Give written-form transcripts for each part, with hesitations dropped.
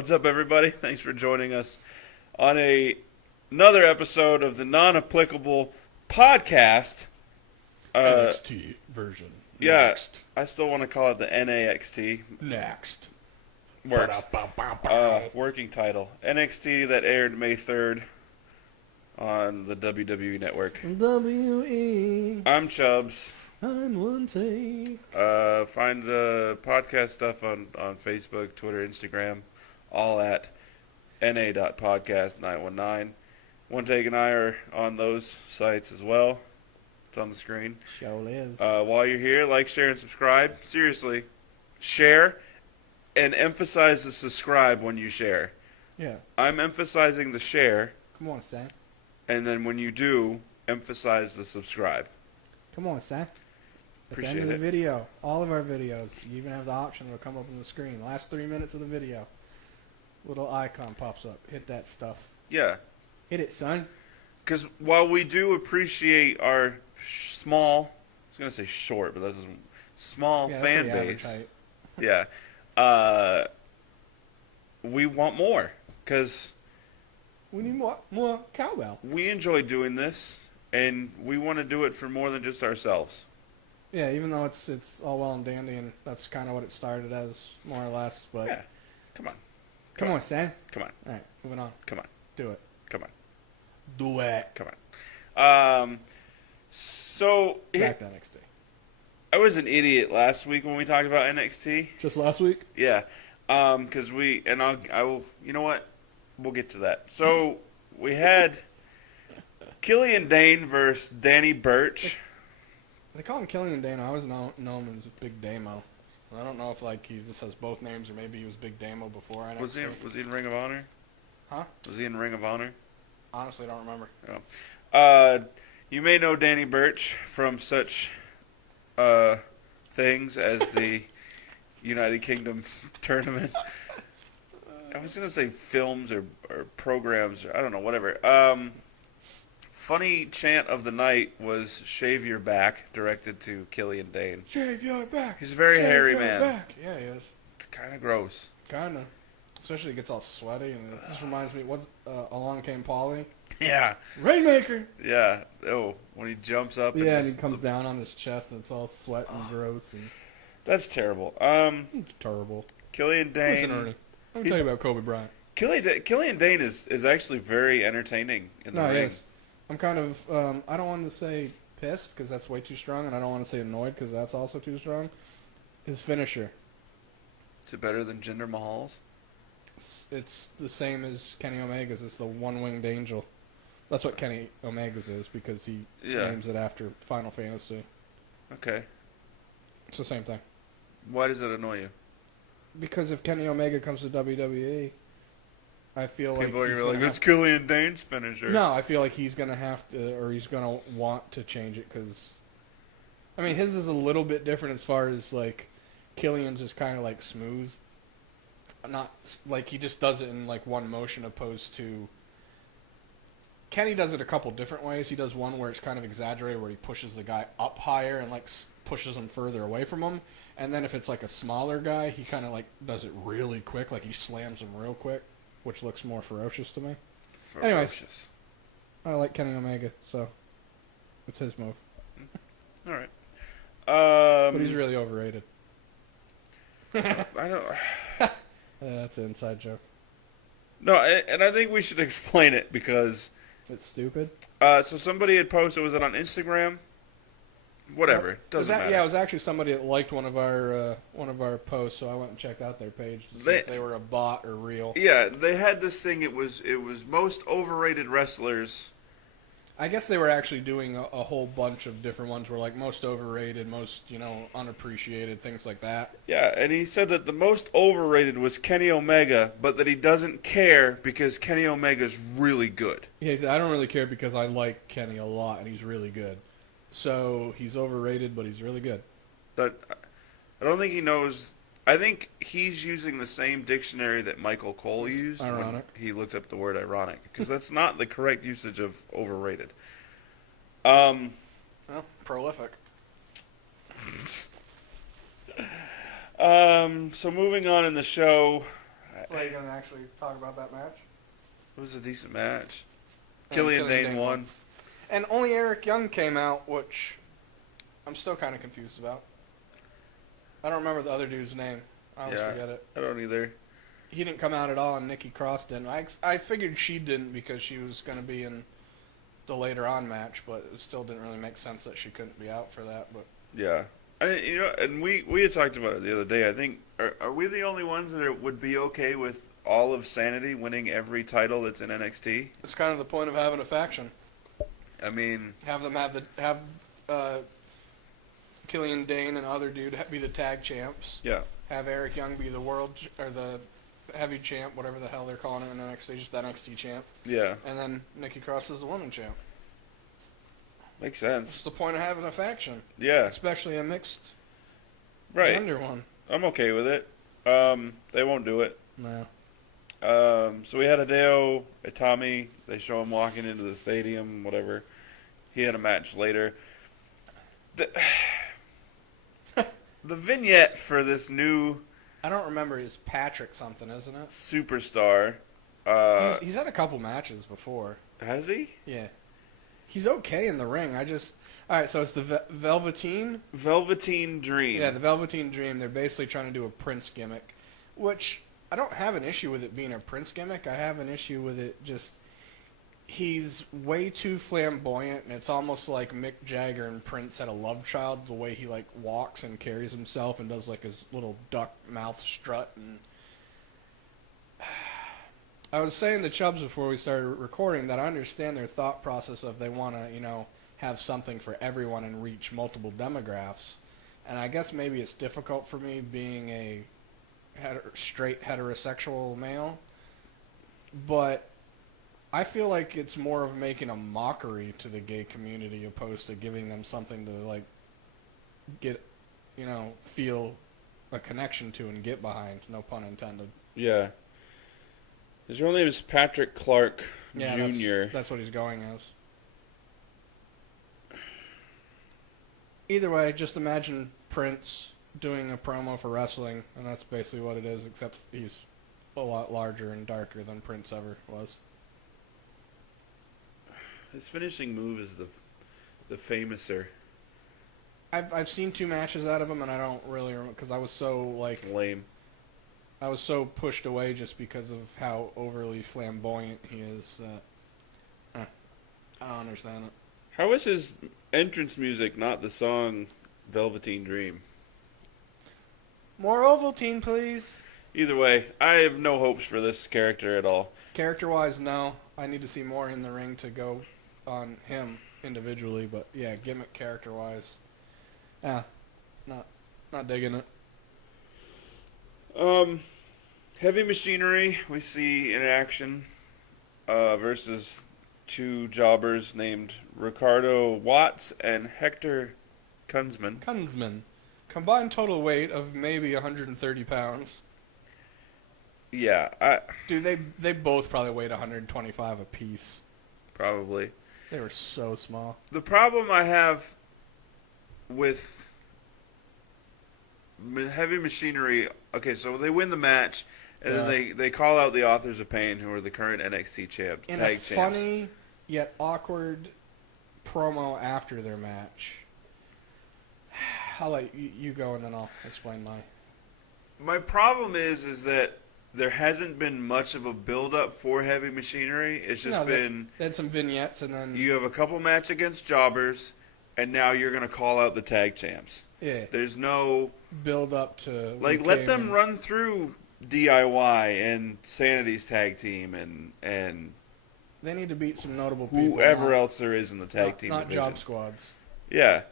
What's up, everybody? Thanks for joining us on another episode of the non-applicable podcast. NXT version. Yeah, Next. I still want to call it the NAXT. Next. Works. Working title. NXT that aired May 3rd on the WWE Network. W.E. I'm Chubbs. I'm one take. Find the podcast stuff on Facebook, Twitter, Instagram, all at na.podcast919. One Take and I are on those sites as well. It's on the screen. Show is. While you're here, like, share, and subscribe. Seriously, share and emphasize the subscribe when you share. Yeah. I'm emphasizing the share. Come on, Sam. And then when you do, emphasize the subscribe. Come on, Sam. At Appreciate the end of the it. video, all of our videos, you even have the option to come up on the screen. Last 3 minutes of the video, little icon pops up. Hit that stuff. Yeah. Hit it, son. Because while we do appreciate our small, I was going to say short, but that doesn't, small Yeah, fan that's pretty base. average Yeah. We want more. Because We need more cowbell. we enjoy doing this, and we want to do it for more than just ourselves. Yeah, even though it's all well and dandy, and that's kind of what it started as, more or less. But Yeah. Come on. come on, Sam. Come on. All right, moving on. Come on. Do it. Come on. Do it. Come on. So, Back to NXT. I was an idiot last week when we talked about NXT. Just last week? Yeah. Because I will, you know what? We'll get to that. So, we had Killian Dane versus Danny Burch. They call him Killian Dane. I always know him as Big Damo. I don't know if he just has both names or maybe he was Big Damo before NXT. Was he in Ring of Honor? Huh? Was he in Ring of Honor? Honestly, I don't remember. Oh. You may know Danny Burch from such things as the United Kingdom tournament. I was going to say films or programs, or I don't know, whatever. Funny chant of the night was "Shave Your Back," directed to Killian Dane. Shave your back. He's a very Shave hairy your man. back. Yeah, he is. Kind of gross. Kind of. Especially it gets all sweaty. And this reminds me, Along Came Polly? Yeah. Rainmaker! Yeah. Oh, when he jumps up. Yeah, and he comes down on his chest and it's all sweat and gross. And That's terrible. it's terrible. Killian Dane. Listen, Ernie. Let me tell you about Kobe Bryant. Killian Dane is actually very entertaining in the ring. Yes. I'm kind of, I don't want to say pissed because that's way too strong, and I don't want to say annoyed because that's also too strong. His finisher. Is it better than Jinder Mahal's? It's the same as Kenny Omega's. It's the one-winged angel. That's what Kenny Omega's is because he names it after Final Fantasy. Okay. It's the same thing. Why does it annoy you? Because if Kenny Omega comes to WWE, I feel People like are going to be like, it's Killian Dane's finisher. No, I feel like he's going to have to, or he's going to want to change it because, I mean, his is a little bit different as far as, Killian's is kind of, smooth. Not, he just does it in, one motion opposed to, Kenny does it a couple different ways. He does one where it's kind of exaggerated, where he pushes the guy up higher and, pushes him further away from him. And then if it's, a smaller guy, he kind of, does it really quick. He slams him real quick, which looks more ferocious to me. Ferocious. Anyways, I like Kenny Omega, so it's his move. All right. But he's really overrated. I don't... That's an inside joke. No, and I think we should explain it because... It's stupid. So somebody had posted, was it on Instagram? Whatever, doesn't matter. Yeah, it was actually somebody that liked one of our posts, so I went and checked out their page to see if they were a bot or real. Yeah, they had this thing. It was most overrated wrestlers. I guess they were actually doing a whole bunch of different ones, where most overrated, most unappreciated, things like that. Yeah, and he said that the most overrated was Kenny Omega, but that he doesn't care because Kenny Omega's really good. Yeah, he said, I don't really care because I like Kenny a lot and he's really good. So he's overrated, but he's really good. But I don't think he knows. I think he's using the same dictionary that Michael Cole used when he looked up the word ironic, because that's not the correct usage of overrated. Well, prolific. So moving on in the show, Are you going to actually talk about that match? It was a decent match. And Killian Dane won. And only Eric Young came out, which I'm still kind of confused about. I don't remember the other dude's name. I always forget it. I don't either. He didn't come out at all, and Nikki Cross didn't. I figured she didn't because she was going to be in the later on match, but it still didn't really make sense that she couldn't be out for that. But yeah, and we had talked about it the other day. I think are we the only ones that would be okay with all of Sanity winning every title that's in NXT? It's kind of the point of having a faction. I mean, have them have Killian Dane and other dude be the tag champs. Yeah. Have Eric Young be the world or the heavy champ, whatever the hell they're calling it in NXT, just the NXT champ. Yeah. And then Nikki Cross is the woman champ. Makes sense. That's the point of having a faction. Yeah. Especially a mixed gender one. I'm okay with it. They won't do it. No. So we had Hideo Itami. They show him walking into the stadium, whatever. He had a match later. The vignette for this new... I don't remember. It's Patrick something, isn't it? Superstar. He's had a couple matches before. Has he? Yeah. He's okay in the ring. Alright, so it's the Velveteen? Velveteen Dream. Yeah, the Velveteen Dream. They're basically trying to do a Prince gimmick, which I don't have an issue with it being a Prince gimmick. I have an issue with it just... He's way too flamboyant, and it's almost like Mick Jagger and Prince had a love child, the way he, like, walks and carries himself and does, like, his little duck mouth strut. And I was saying to Chubbs before we started recording that I understand their thought process of they want to, have something for everyone and reach multiple demographics. And I guess maybe it's difficult for me being a straight heterosexual male, but I feel like it's more of making a mockery to the gay community opposed to giving them something to, like, get, feel a connection to and get behind. No pun intended. Yeah. His real name is Patrick Clark Jr. That's what he's going as. Either way, just imagine Prince doing a promo for wrestling, and that's basically what it is, except he's a lot larger and darker than Prince ever was. His finishing move is the famouser. I've seen 2 matches out of him, and I don't really remember because I was so lame. I was so pushed away just because of how overly flamboyant he is. I don't understand it. How is his entrance music not the song Velveteen Dream? More Ovaltine, please. Either way, I have no hopes for this character at all. Character-wise, no. I need to see more in the ring to go on him individually, but yeah, gimmick character-wise, not digging it. Heavy Machinery we see in action versus 2 jobbers named Ricardo Watts and Hector Kunzman. Combined total weight of maybe 130 pounds. Yeah, Dude, they both probably weighed 125 apiece. Probably. They were so small. The problem I have with Heavy Machinery, okay, so they win the match, and then they call out the Authors of Pain, who are the current NXT tag champs. Funny yet awkward promo after their match. I'll let you go, and then I'll explain mine. My problem is that there hasn't been much of a build-up for Heavy Machinery. It's just been... They had some vignettes, and then... You have a couple match against jobbers, and now you're going to call out the tag champs. Yeah. There's no... Build up to... Like, let them run through DIY and Sanity's tag team and they need to beat some notable people. Whoever else there is in the tag team not division. job squads. Yeah.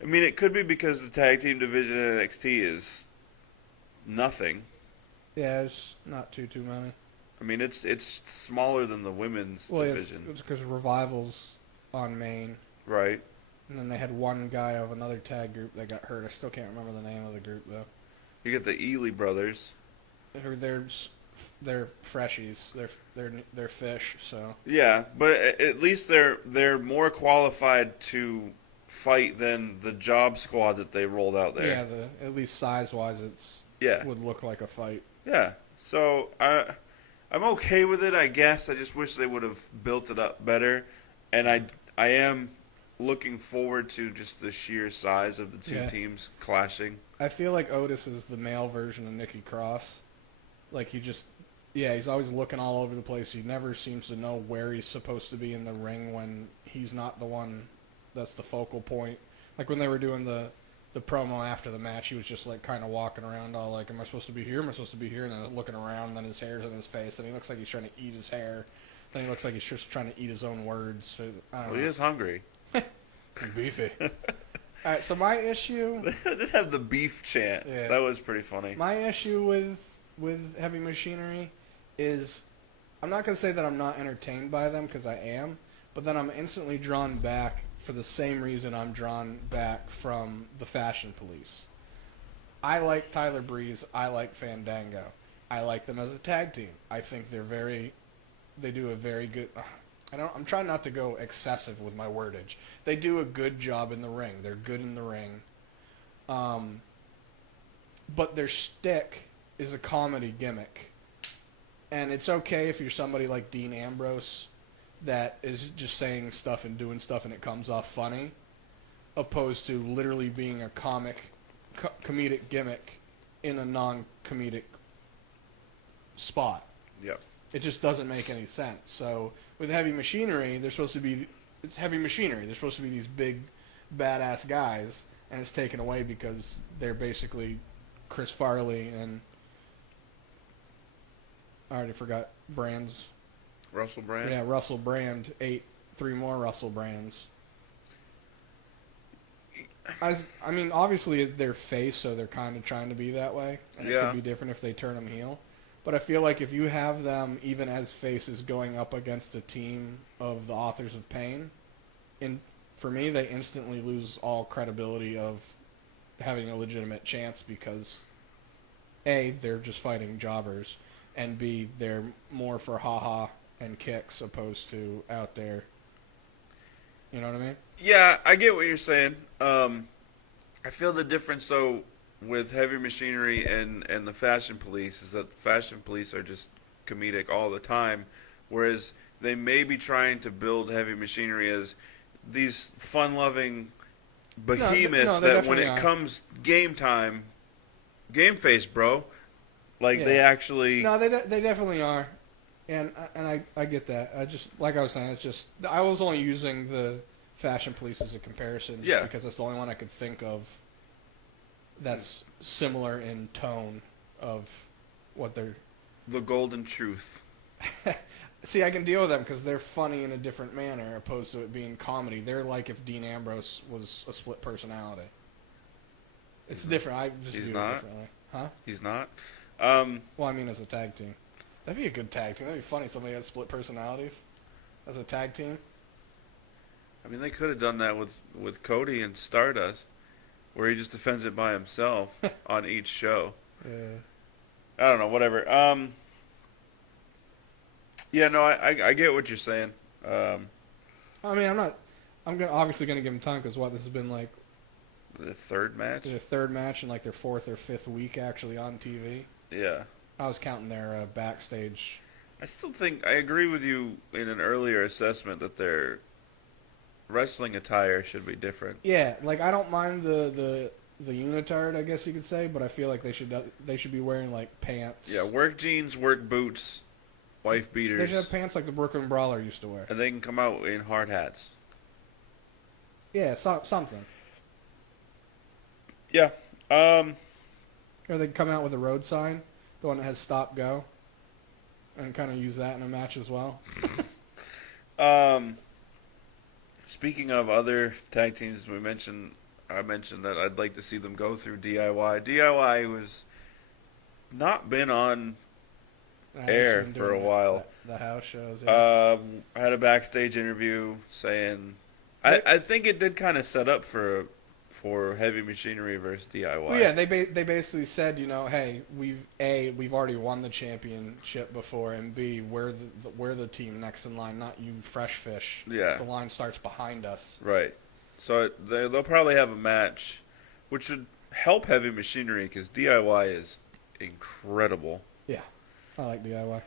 I mean, it could be because the tag team division in NXT is nothing. Yeah, it's not too many. I mean, it's smaller than the women's division. It's because Revival's on main. Right. And then they had one guy of another tag group that got hurt. I still can't remember the name of the group, though. You get the Ely brothers. They're freshies. They're fish, so. Yeah, but at least they're more qualified to fight than the job squad that they rolled out there. Yeah, at least size-wise, would look like a fight. Yeah, So I'm okay with it, I guess. I just wish they would have built it up better, and I am looking forward to just the sheer size of the two Yeah. teams clashing. I feel like Otis is the male version of Nikki Cross. Like he just, yeah, he's always looking all over the place. He never seems to know where he's supposed to be in the ring when he's not the one that's the focal point. Like when they were doing the promo after the match, he was just like kind of walking around all like, am I supposed to be here? Am I supposed to be here? And then looking around, and then his hair's in his face, and he looks like he's trying to eat his hair. Then he looks like he's just trying to eat his own words. So, I don't Well, know. he is hungry. Beefy. All right, so my issue, They did have the beef chant. Yeah. That was pretty funny. my issue with Heavy Machinery is, I'm not gonna say that I'm not entertained by them because I am, but then I'm instantly drawn back for the same reason I'm drawn back from the Fashion Police. I like Tyler Breeze. I like Fandango. I like them as a tag team. I think they do a very good. I'm trying not to go excessive with my wordage. They do a good job in the ring. They're good in the ring. But their shtick is a comedy gimmick. And it's okay if you're somebody like Dean Ambrose that is just saying stuff and doing stuff and it comes off funny, opposed to literally being a comedic gimmick in a non-comedic spot. Yep. It just doesn't make any sense. So with Heavy Machinery, it's Heavy Machinery. They're supposed to be these big, badass guys, and it's taken away because they're basically Chris Farley and I already forgot Brand's. Russell Brand. Yeah, Russell Brand ate 3 more Russell Brands. I mean, obviously they're face, so they're kind of trying to be that way. And it Yeah. could be different if they turn them heel. But I feel like if you have them, even as faces, going up against a team of the Authors of Pain, for me, they instantly lose all credibility of having a legitimate chance because, A, they're just fighting jobbers, and B, they're more for haha and kicks opposed to out there. You know what I mean? Yeah, I get what you're saying. I feel the difference though with Heavy Machinery and the Fashion Police is that Fashion Police are just comedic all the time, whereas they may be trying to build Heavy Machinery as these fun-loving behemoths they that when definitely it are. comes game time, game face, bro. Like they Yeah. actually. No, they definitely are, and I get that. I just, like I was saying, it's just I was only using the Fashion Police as a comparison, just Yeah. because that's the only one I could think of that's similar in tone of what they're. The golden truth. See, I can deal with them because they're funny in a different manner, opposed to it being comedy. They're like if Dean Ambrose was a split personality. It's different. I just He's view it not? differently. Huh? He's not. Well, I mean, as a tag team. That'd be a good tag team. That'd be funny. Somebody has split personalities as a tag team. I mean, they could have done that with Cody and Stardust, where he just defends it by himself on each show. Yeah. I don't know, whatever. Yeah, no, I get what you're saying. I mean, obviously gonna give them time because this has been like The third match? their third match in like their 4th or 5th week actually on TV. Yeah. I was counting their backstage. I still think I agree with you in an earlier assessment that their wrestling attire should be different. Yeah, like I don't mind the unitard, I guess you could say, but I feel like they should be wearing like pants. Yeah, work jeans, work boots, wife They beaters, should have pants like the Brooklyn Brawler used to wear. and they can come out in hard hats. Yeah, something. Yeah. Or they come out with a road sign, the one that has stop go, and kind of use that in a match as well. Speaking of other tag teams, I mentioned that I'd like to see them go through DIY. DIY was not been on And air just been for doing a while. The house shows. Yeah. I had a backstage interview saying I think it did kind of set up for Heavy Machinery versus DIY. Well, yeah, they basically said, hey, we've already won the championship before, and B, we're the team next in line, not you fresh fish. Yeah. The line starts behind us. Right. So they'll probably have a match, which would help Heavy Machinery because DIY is incredible. Yeah. I like DIY.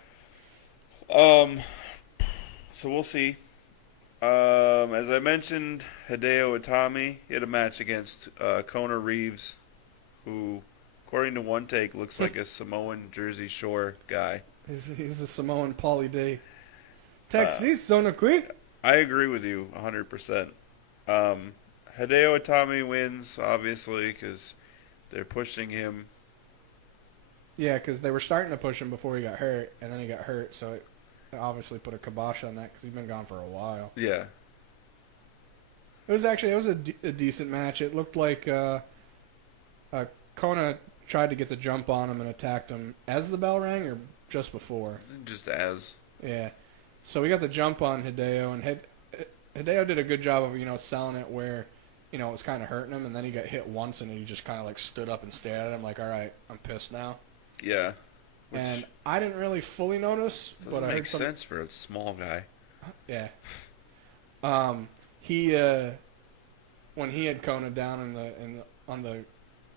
So we'll see. As I mentioned, Hideo Itami, he had a match against Kona Reeves, who, according to one take, looks like a Samoan Jersey Shore guy. He's the Samoan Paulie D. Texas, Sona quick. I agree with you 100%. Hideo Itami wins, obviously, because they're pushing him. Yeah, because they were starting to push him before he got hurt, and then he got hurt, so it obviously put a kibosh on that because he's been gone for a while. Yeah. It was a decent match. It looked like Kona tried to get the jump on him and attacked him as the bell rang or just before? Just as. Yeah. So we got the jump on Hideo, and Hideo did a good job of, selling it where, it was kind of hurting him, and then he got hit once, and he just kind of, stood up and stared at him like, all right, I'm pissed now. Yeah. And I didn't really fully notice, but I heard makes sense for a small guy. Yeah. He when he had Kona down on the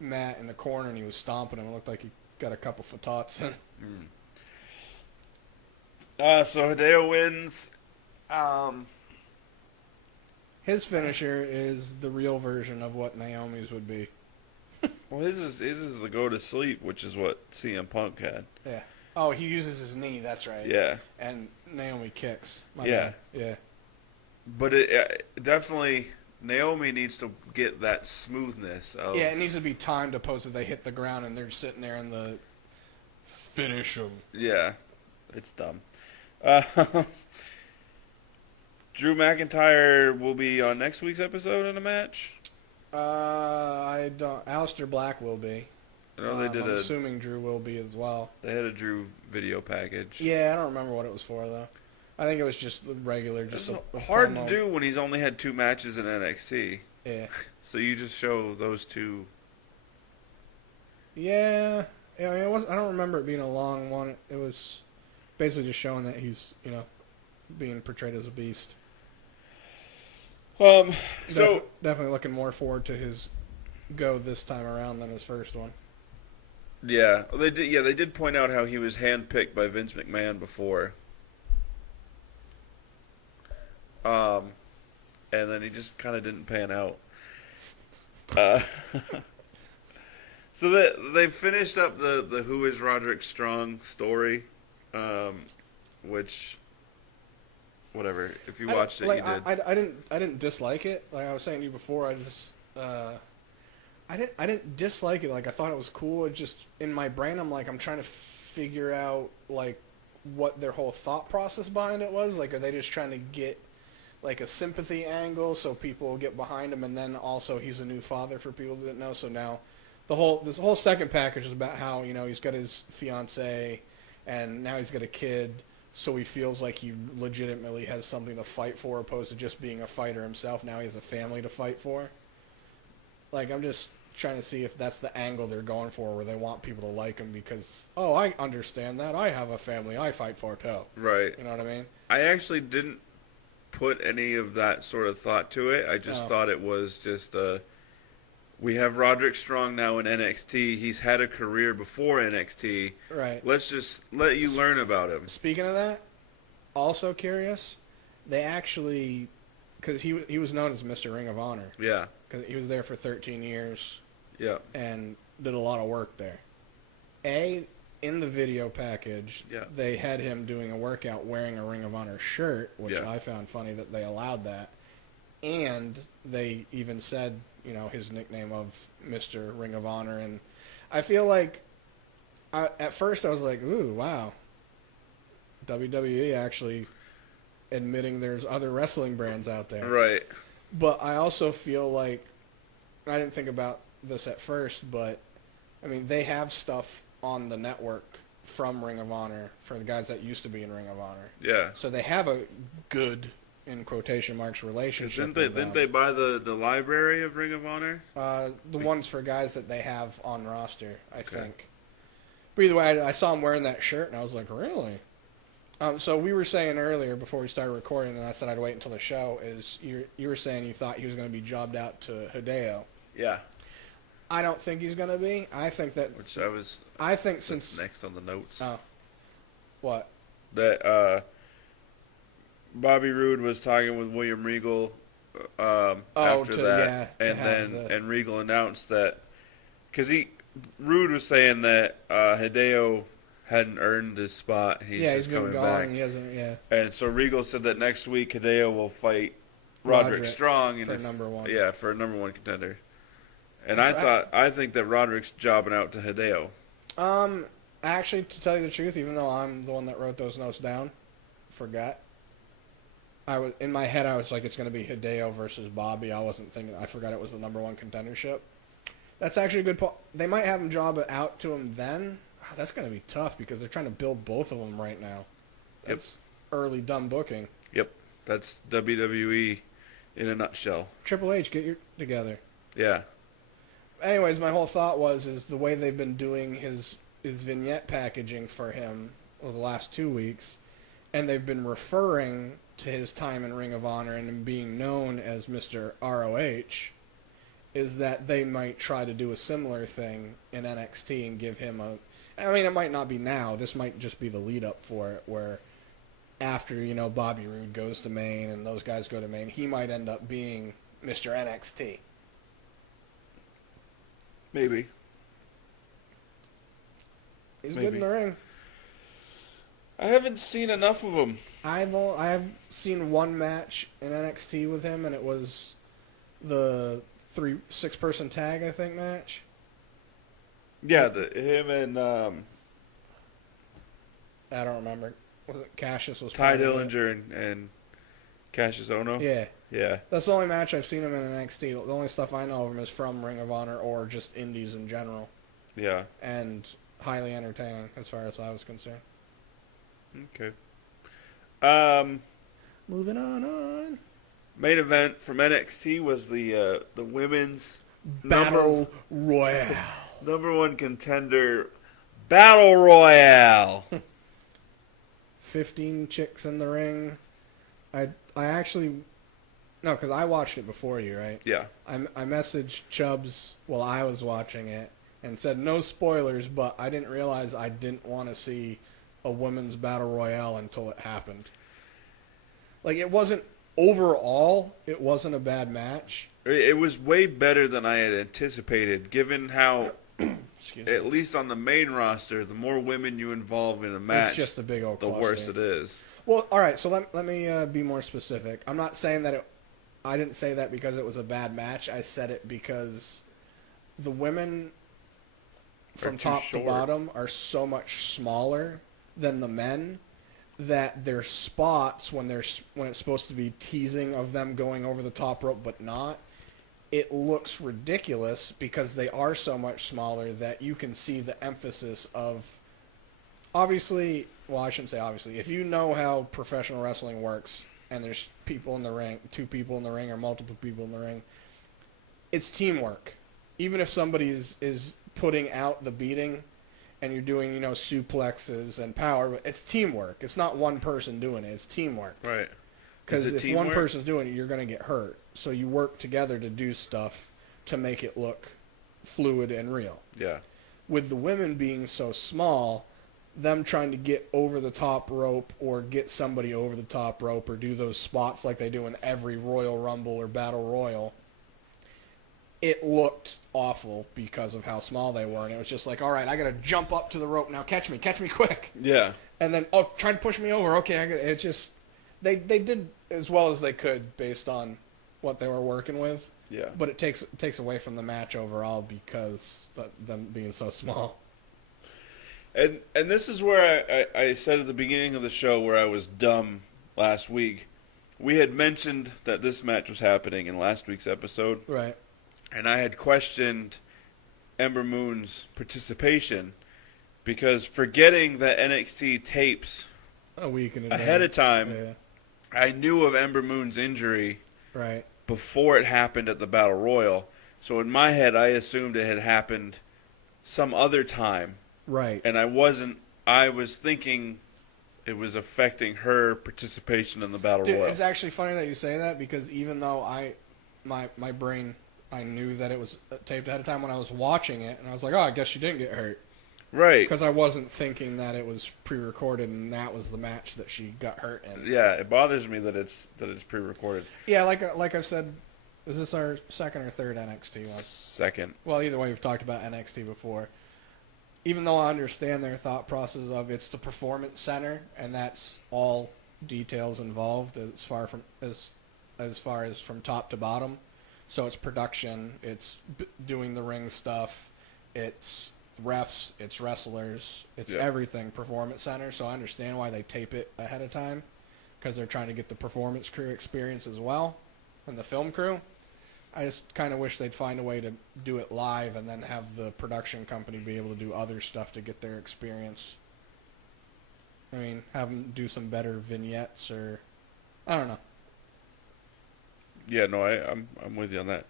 mat in the corner and he was stomping him, it looked like he got a couple fattats in. So Hideo wins. His finisher is the real version of what Naomi's would be. Well, his is the go to sleep, which is what CM Punk had. Yeah. Oh, he uses his knee. That's right. Yeah. And Naomi kicks. Yeah. Bad. Yeah. But it definitely Naomi needs to get that smoothness of. Yeah, it needs to be timed opposed to they hit the ground and they're sitting there in the finish them. Yeah, it's dumb. Drew McIntyre will be on next week's episode in a match. I don't. Aleister Black will be. I know they did I'm assuming Drew will be as well. They had a Drew video package. Yeah, I don't remember what it was for though. I think it was just the regular. Just it's hard to do when he's only had 2 matches in NXT. Yeah. So you just show those 2. Yeah. I mean, I don't remember it being a long one. It was basically just showing that he's being portrayed as a beast. So definitely looking more forward to his go this time around than his first one. Yeah, they did. Yeah, they did point out how he was handpicked by Vince McMahon before. And then he just kind of didn't pan out. So they finished up the Who is Roderick Strong story, which, whatever. If you watched it, you did. I didn't dislike it. Like I was saying to you before, I didn't dislike it. Like I thought it was cool. It just in my brain, I'm trying to figure out what their whole thought process behind it was. Like, are they just trying to get a sympathy angle so people will get behind him, and then also he's a new father for people that didn't know. So now this whole second package is about how he's got his fiance, and now he's got a kid. So he feels like he legitimately has something to fight for, opposed to just being a fighter himself. Now he has a family to fight for. I'm just trying to see if that's the angle they're going for, where they want people to like him because, oh, I understand that. I have a family I fight for, too. Right. You know what I mean? I actually didn't put any of that sort of thought to it. I just thought it was just, we have Roderick Strong now in NXT. He's had a career before NXT. Right. Let's just let you learn about him. Speaking of that, also curious, they actually, because he was known as Mr. Ring of Honor. Yeah. Because he was there for 13 years. Yeah. And did a lot of work there. In the video package, they had him doing a workout wearing a Ring of Honor shirt, which I found funny that they allowed that. And they even said, his nickname of Mr. Ring of Honor. And I feel like, at first I was like, ooh, wow. WWE actually admitting there's other wrestling brands out there. Right. But I also feel like, I didn't think about this at first, but, I mean, they have stuff on the network from Ring of Honor for the guys that used to be in Ring of Honor. Yeah. So they have a good, in quotation marks, relationship. Didn't they buy the library of Ring of Honor? The ones for guys that they have on roster, I think. But either way, I saw him wearing that shirt, and I was like, really? So we were saying earlier, before we started recording, and I said I'd wait until the show, is you were saying you thought he was going to be jobbed out to Hideo. Yeah. I don't think he's going to be. I think that... Which I think since... next on the notes. Oh. What? That Bobby Roode was talking with William Regal after that, and Regal announced that because Roode was saying that Hideo hadn't earned his spot. He's been coming gone. back. And he hasn't. Yeah. And so Regal said that next week Hideo will fight Roderick Strong for number one. Yeah, for a number one contender. And I think that Roderick's jobbing out to Hideo. Actually, to tell you the truth, even though I'm the one that wrote those notes down, forgot. In my head, I was like, it's going to be Hideo versus Bobby. I wasn't thinking. I forgot it was the number one contendership. That's actually a good point. They might have him job it out to him then. Oh, that's going to be tough because they're trying to build both of them right now. That's early dumb booking. Yep, that's WWE in a nutshell. Triple H, get your together. Yeah. Anyways, my whole thought is the way they've been doing his vignette packaging for him over the last 2 weeks, and they've been referring to his time in Ring of Honor and him being known as Mr. ROH, is that they might try to do a similar thing in NXT and give him it might not be now. This might just be the lead up for it, where after, Bobby Roode goes to Maine and those guys go to Maine, he might end up being Mr. NXT. Maybe. He's good in the ring. I haven't seen enough of him. I've seen one match in NXT with him, and it was the 6-person tag, I think, match. Yeah, him and I don't remember. Was it Cassius? Was Ty Dillinger and Cassius Ohno? Yeah. Yeah. That's the only match I've seen him in NXT. The only stuff I know of him is from Ring of Honor or just indies in general. Yeah. And highly entertaining as far as I was concerned. Okay. Moving on. Main event from NXT was the women's Battle Royale. Number one contender Battle Royale. 15 chicks in the ring. I actually... No, because I watched it before you, right? Yeah. I messaged Chubbs while I was watching it and said no spoilers, but I didn't realize I didn't want to see a women's battle royale until it happened. Like, it wasn't overall, it wasn't a bad match. It was way better than I had anticipated, given how, at least on the main roster, the more women you involve in a match, it's just a big old the cluster. worse it is. Well, all right, so let me be more specific. I'm not saying that I didn't say that because it was a bad match. I said it because the women from top to bottom are so much smaller than the men that their spots when it's supposed to be teasing of them going over the top rope but not, it looks ridiculous because they are so much smaller that you can see the emphasis of obviously, well, I shouldn't say obviously, if you know how professional wrestling works and there's people in the ring, 2 people in the ring or multiple people in the ring, it's teamwork. Even if somebody is putting out the beating and you're doing, suplexes and power, it's teamwork. It's not one person doing it. It's teamwork. Right. Because if one person's doing it, you're going to get hurt. So you work together to do stuff to make it look fluid and real. Yeah. With the women being so small, them trying to get over the top rope or get somebody over the top rope or do those spots like they do in every Royal Rumble or Battle Royal, it looked awful because of how small they were. And it was just like, all right, I got to jump up to the rope now. Catch me quick. Yeah. And then, try to push me over. Okay, they did as well as they could based on what they were working with. Yeah. But it takes away from the match overall because them being so small. And this is where I said at the beginning of the show where I was dumb last week. We had mentioned that this match was happening in last week's episode. Right. And I had questioned Ember Moon's participation because forgetting that NXT tapes a week in advance, ahead of time, yeah. I knew of Ember Moon's injury right before it happened at the Battle Royal. So in my head, I assumed it had happened some other time. Right. And I was thinking it was affecting her participation in the Battle Royal. It's actually funny that you say that because even though my brain, I knew that it was taped ahead of time when I was watching it, and I was like, oh, I guess she didn't get hurt. Right. Because I wasn't thinking that it was pre-recorded and that was the match that she got hurt in. Yeah, it bothers me that it's pre-recorded. Yeah, like I've said, is this our second or third NXT one? Second. Well, either way, we've talked about NXT before. Even though I understand their thought process of it's the performance center and that's all details involved as far as from top to bottom. So it's production, it's doing the ring stuff, it's refs, it's wrestlers, it's everything performance center. So I understand why they tape it ahead of time because they're trying to get the performance crew experience as well and the film crew. I just kind of wish they'd find a way to do it live and then have the production company be able to do other stuff to get their experience. I mean, have them do some better vignettes or... I don't know. Yeah, no, I'm with you on that.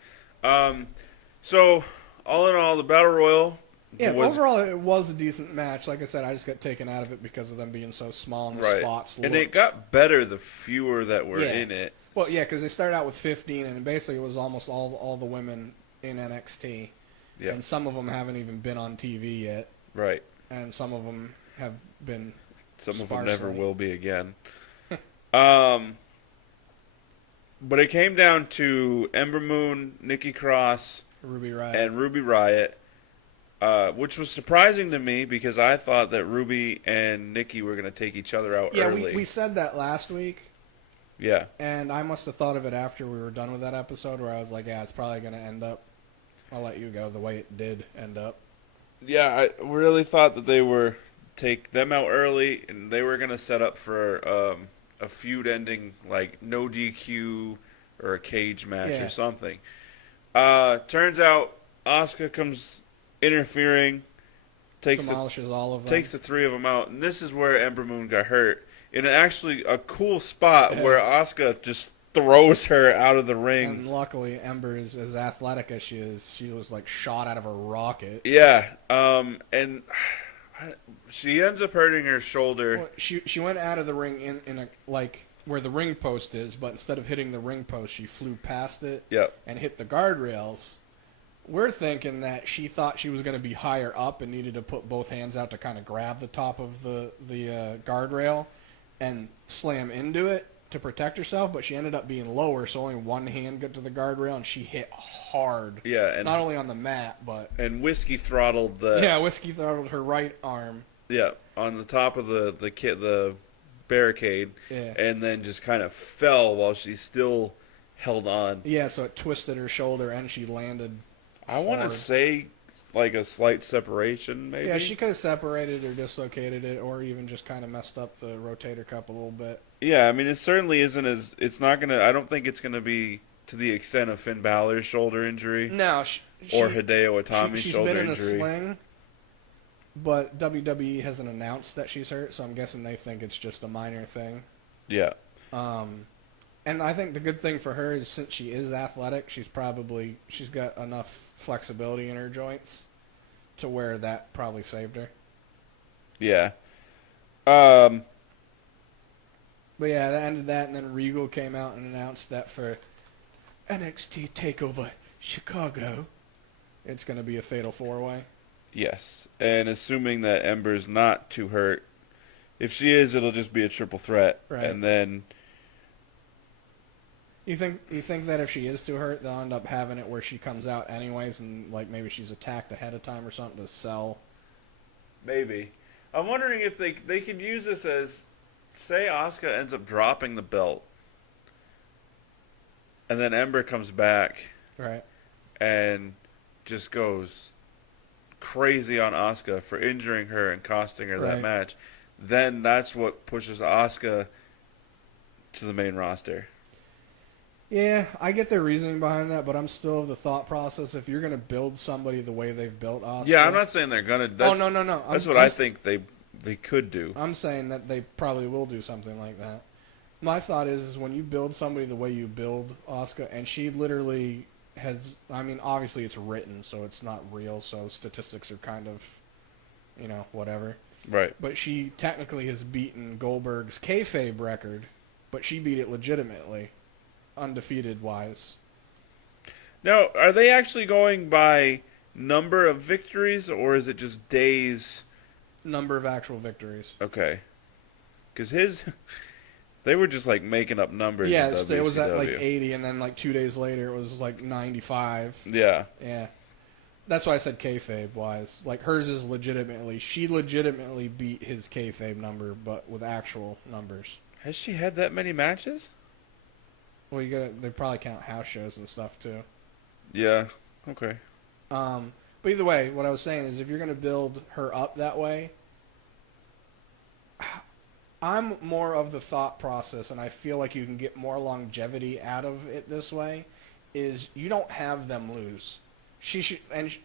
So, all in all, the Battle Royal... Yeah, overall, it was a decent match. Like I said, I just got taken out of it because of them being so small and the spots looked... And it got better the fewer that were in it. Well, yeah, because they started out with 15, and basically it was almost all the women in NXT. Yeah. And some of them haven't even been on TV yet. Right. And some of them have been Some of them never will be again. But it came down to Ember Moon, Nikki Cross, Ruby Riott. and Ruby Riott, which was surprising to me because I thought that Ruby and Nikki were going to take each other out early. Yeah, we said that last week. Yeah. And I must have thought of it after we were done with that episode where I was like, yeah, it's probably going to end up, I'll let you go, the way it did end up. Yeah, I really thought that they were take them out early and they were going to set up for a feud ending, like no DQ or a cage match or something. Turns out Asuka comes interfering, demolishes all of them. Takes the three of them out. And this is where Ember Moon got hurt. In actually a cool spot where Asuka just throws her out of the ring. And luckily, Ember is as athletic as she is. She was like shot out of a rocket. Yeah, and she ends up hurting her shoulder. Well, she went out of the ring in a like where the ring post is, but instead of hitting the ring post, she flew past it and hit the guardrails. We're thinking that she thought she was going to be higher up and needed to put both hands out to kind of grab the top of the guardrail and slam into it to protect herself, but she ended up being lower, so only one hand got to the guardrail, and she hit hard. Yeah, and not only on the mat, but... And Whiskey throttled the... Yeah, Whiskey throttled her right arm. Yeah, on the top of the barricade, and then just kind of fell while she still held on. Yeah, so it twisted her shoulder, and she landed I want to say like a slight separation, maybe. Yeah, she could have separated or dislocated it, or even just kind of messed up the rotator cuff a little bit. Yeah, I mean, it certainly isn't as... It's not going to... I don't think it's going to be to the extent of Finn Balor's shoulder injury. No. Or Hideo Itami's shoulder injury. She's been in a sling, but WWE hasn't announced that she's hurt, so I'm guessing they think it's just a minor thing. Yeah. And I think the good thing for her is since she is athletic, she's got enough flexibility in her joints to where that probably saved her. Yeah. But yeah, that ended that, and then Regal came out and announced that for NXT TakeOver Chicago, it's going to be a fatal four-way. Yes, and assuming that Ember's not too hurt, if she is, it'll just be a triple threat, right. And then... You think that if she is too hurt, they'll end up having it where she comes out anyways, and like maybe she's attacked ahead of time or something to sell? Maybe. I'm wondering if they could use this as, say Asuka ends up dropping the belt, and then Ember comes back, right, and just goes crazy on Asuka for injuring her and costing her that match. Then that's what pushes Asuka to the main roster. Yeah, I get their reasoning behind that, but I'm still of the thought process. If you're going to build somebody the way they've built Asuka... Yeah, I'm not saying they're going to... Oh, no. That's what I think they could do. I'm saying that they probably will do something like that. My thought is when you build somebody the way you build Asuka, and she literally has... I mean, obviously it's written, so it's not real, so statistics are kind of, whatever. Right. But she technically has beaten Goldberg's kayfabe record, but she beat it legitimately. Undefeated-wise. Now, are they actually going by number of victories, or is it just days number of actual victories. Okay. Because they were just like making up numbers. Yeah, in it was at like WCW. 80, and then like 2 days later it was like 95. Yeah. Yeah. That's why I said kayfabe wise. Like hers is she legitimately beat his kayfabe number, but with actual numbers. Has she had that many matches? Well, they probably count house shows and stuff too. Yeah. Okay. But either way, what I was saying is if you're going to build her up that way, I'm more of the thought process, and I feel like you can get more longevity out of it this way, is you don't have them lose.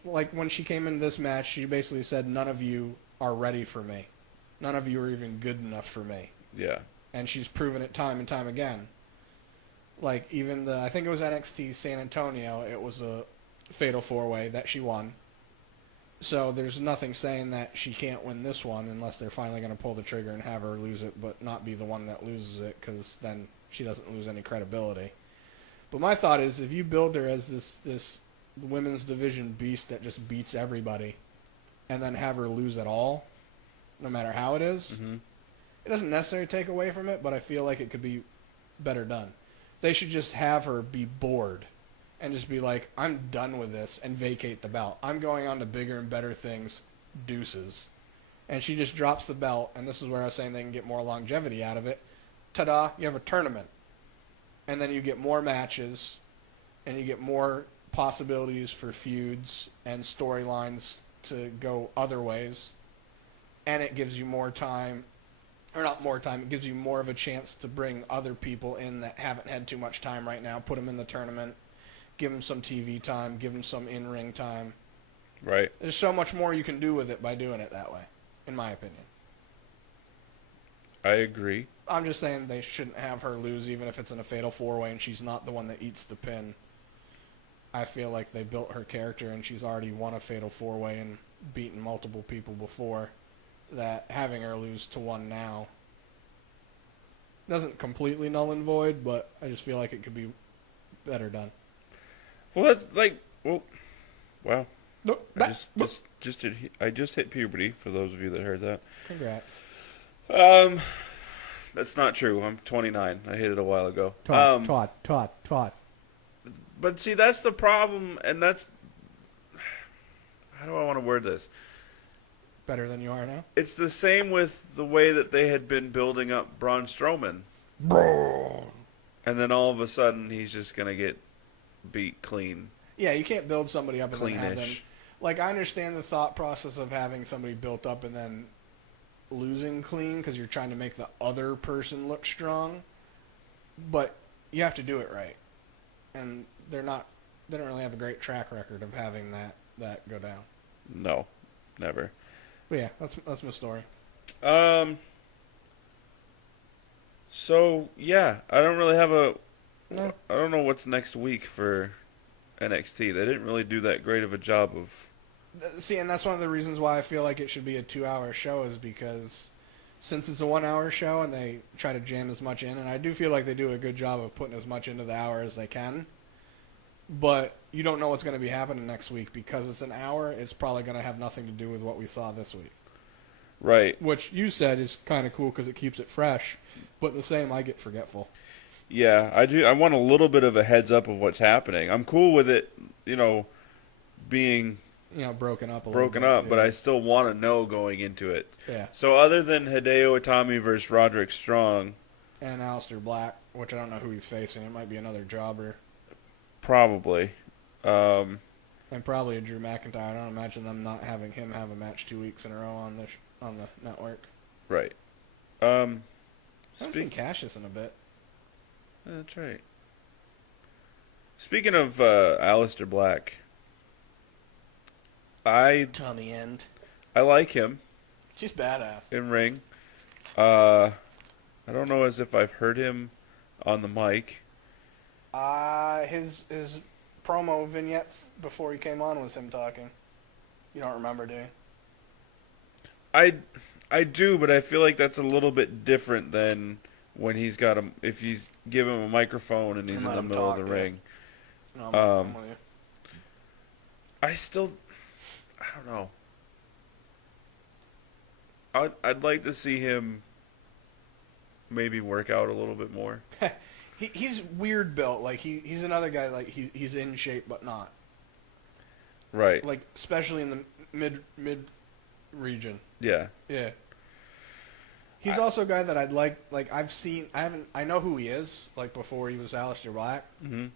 Like when she came into this match, she basically said, none of you are ready for me. None of you are even good enough for me. Yeah. And she's proven it time and time again. Like even I think it was NXT San Antonio, it was a fatal 4-way that she won. So there's nothing saying that she can't win this one unless they're finally going to pull the trigger and have her lose it, but not be the one that loses it, because then she doesn't lose any credibility. But my thought is, if you build her as this women's division beast that just beats everybody, and then have her lose at all, no matter how it is, it doesn't necessarily take away from it, but I feel like it could be better done. They should just have her be bored and just be like, I'm done with this, and vacate the belt. I'm going on to bigger and better things, deuces. And she just drops the belt, and this is where I was saying they can get more longevity out of it. Ta-da, you have a tournament. And then you get more matches, and you get more possibilities for feuds and storylines to go other ways. And it gives you more time, or not more time, it gives you more of a chance to bring other people in that haven't had too much time right now, put them in the tournament, give them some TV time, give them some in-ring time. Right. There's so much more you can do with it by doing it that way, in my opinion. I agree. I'm just saying they shouldn't have her lose, even if it's in a fatal 4-way and she's not the one that eats the pin. I feel like they built her character and she's already won a fatal 4-way and beaten multiple people before, that having her lose to one now doesn't completely null and void, but I just feel like it could be better done. Well, that's like, wow. Nope. I just hit puberty, for those of you that heard that. Congrats. That's not true. I'm 29. I hit it a while ago. Twat. But see, that's the problem, and that's, how do I want to word this? Better than you are now? It's the same with the way that they had been building up Braun Strowman. And then all of a sudden, he's just going to get beat clean. Yeah, you can't build somebody up and then have them. Cleanish. Like, I understand the thought process of having somebody built up and then losing clean because you're trying to make the other person look strong. But you have to do it right. And they don't really have a great track record of having that go down. No, never. But yeah, that's my story. So, yeah, I don't really have No. I don't know what's next week for NXT. They didn't really do that great of a job of... See, and that's one of the reasons why I feel like it should be a 2-hour show, is because since it's a 1-hour show and they try to jam as much in, and I do feel like they do a good job of putting as much into the hour as they can, but you don't know what's going to be happening next week because it's an hour. It's probably going to have nothing to do with what we saw this week. Right. Which you said is kind of cool because it keeps it fresh, but the same, I get forgetful. Yeah, I do. I want a little bit of a heads up of what's happening. I'm cool with it, being broken up a little bit, but yeah. I still want to know going into it. Yeah. So other than Hideo Itami versus Roderick Strong, and ALEISTER Black, which I don't know who he's facing. It might be another jobber. probably. And probably a Drew McIntyre. I don't imagine them not having him have a match 2 weeks in a row on the network. Right. I haven't seen Cassius in a bit. That's right. Speaking of Aleister Black, Tommy End. I like him She's badass. in ring. I don't know as if I've heard him on the mic. His promo vignettes before he came on was him talking. You don't remember, do you? I do, but I feel like that's a little bit different than when he's got him. If you give him a microphone and he's in the middle of the ring. No, I'm with you. I don't know. I'd like to see him maybe work out a little bit more. He's weird built. Like he's another guy. Like he's in shape but not. Right. Like especially in the mid region. Yeah. Yeah. He's also a guy that I'd like. Like I've seen. I know who he is. Like before he was Aleister Black. Mm-hmm.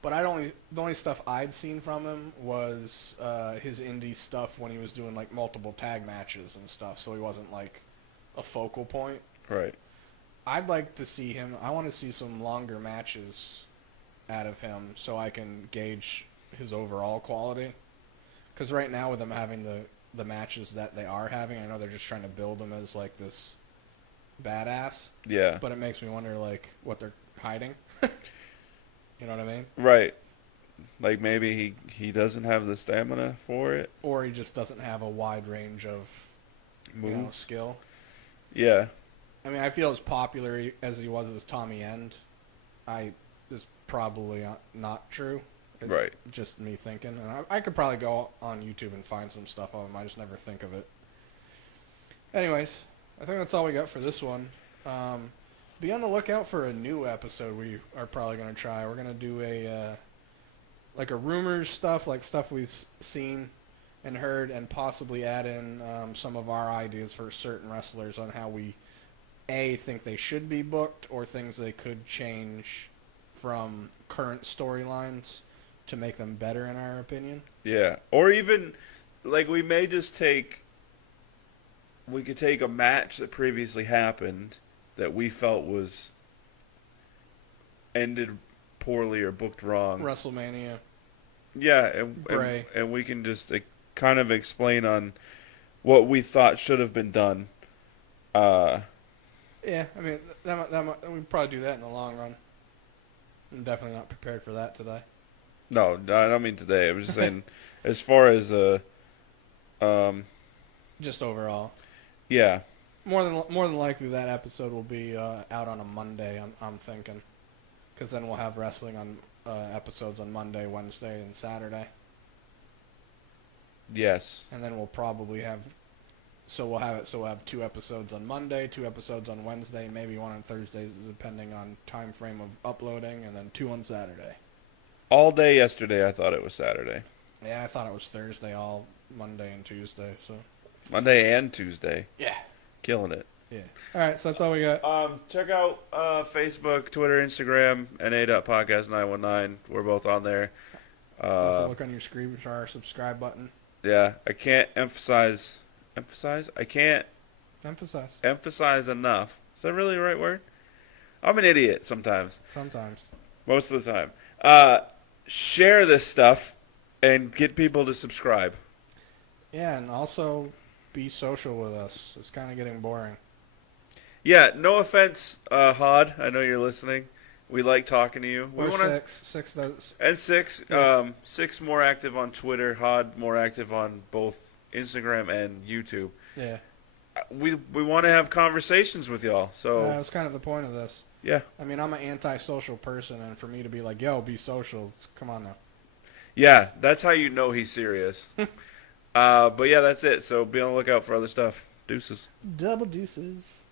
But the only stuff I'd seen from him was his indie stuff when he was doing like multiple tag matches and stuff. So he wasn't like a focal point. Right. I'd like to see him. I want to see some longer matches out of him so I can gauge his overall quality. Because right now with them having the matches that they are having, I know they're just trying to build him as like this badass. Yeah. But it makes me wonder like what they're hiding. You know what I mean? Right. Like maybe he doesn't have the stamina for it. Or he just doesn't have a wide range of skill. Yeah. I mean, I feel as popular as he was as Tommy End, is probably not true. Right. Just me thinking. And I could probably go on YouTube and find some stuff of him. I just never think of it. Anyways, I think that's all we got for this one. Be on the lookout for a new episode we are probably going to try. We're going to do a rumors stuff, like stuff we've seen and heard, and possibly add in some of our ideas for certain wrestlers on how we think they should be booked or things they could change from current storylines to make them better, in our opinion. Yeah. Or even, like, we could take a match that previously happened that we felt was ended poorly or booked wrong. WrestleMania. Yeah, and we can just kind of explain on what we thought should have been done. Yeah, I mean, we'd probably do that in the long run. I'm definitely not prepared for that today. No, I don't mean today. I was just saying, as far as just overall. Yeah. More than likely, that episode will be out on a Monday. I'm thinking, because then we'll have wrestling on episodes on Monday, Wednesday, and Saturday. Yes. And then we'll probably have. So we'll have 2 episodes on Monday, 2 episodes on Wednesday, maybe 1 on Thursday, depending on time frame of uploading, and then 2 on Saturday. All day yesterday, I thought it was Saturday. Yeah, I thought it was Thursday, all Monday and Tuesday. So Monday and Tuesday. Yeah. Killing it. Yeah. All right, so that's all we got. Check out Facebook, Twitter, Instagram, NA.podcast919. We're both on there. Also look on your screen for our subscribe button. Yeah, I can't emphasize enough. Is that really the right word? I'm an idiot sometimes. Sometimes. Most of the time. Share this stuff and get people to subscribe. Yeah, and also be social with us. It's kind of getting boring. Yeah, no offense, Hod. I know you're listening. We like talking to you. Or Six does. And Six. Yeah. Six more active on Twitter. Hod more active on both Instagram and YouTube. Yeah. We want to have conversations with y'all. So that's kind of the point of this. Yeah. I mean, I'm an antisocial person, and for me to be like, yo, be social, come on now. Yeah, that's how you know he's serious. But yeah, that's it. So be on the lookout for other stuff. Deuces. Double deuces.